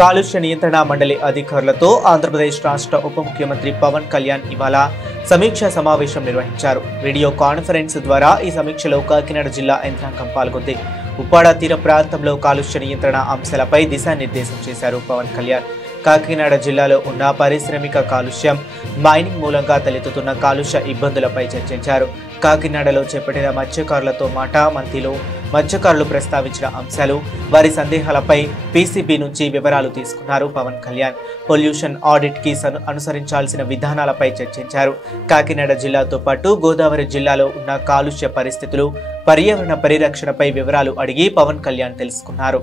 కాలుష్య నియంత్రణ మండలి అధికారులతో ఆంధ్రప్రదేశ్ రాష్ట్ర ఉప ముఖ్యమంత్రి పవన్ కళ్యాణ్ ఇవాళ సమీక్షా సమావేశం నిర్వహించారు. వీడియో కాన్ఫరెన్స్ ద్వారా ఈ సమీక్షలో కాకినాడ జిల్లా యంత్రాంగం పాల్గొంది. ఉప్పాడ తీర ప్రాంతంలో కాలుష్య నియంత్రణ అంశాలపై దిశానిర్దేశం చేశారు పవన్ కళ్యాణ్. కాకినాడ జిల్లాలో ఉన్న పారిశ్రామిక కాలుష్యం, మైనింగ్ మూలంగా తలెత్తుతున్న కాలుష్య ఇబ్బందులపై చర్చించారు. కాకినాడలో చేపట్టిన మత్స్యకారులతో మాట మంతిలో మత్స్యకారులు ప్రస్తావించిన అంశాలు, వారి సందేహాలపై పీసీబీ నుంచి వివరాలు తీసుకున్నారు పవన్ కళ్యాణ్. పొల్యూషన్ ఆడిట్ కి అనుసరించాల్సిన విధానాలపై చర్చించారు. కాకినాడ జిల్లాతో పాటు గోదావరి జిల్లాలో ఉన్న కాలుష్య పరిస్థితులు, పర్యావరణ పరిరక్షణపై వివరాలు అడిగి పవన్ కళ్యాణ్ తెలుసుకున్నారు.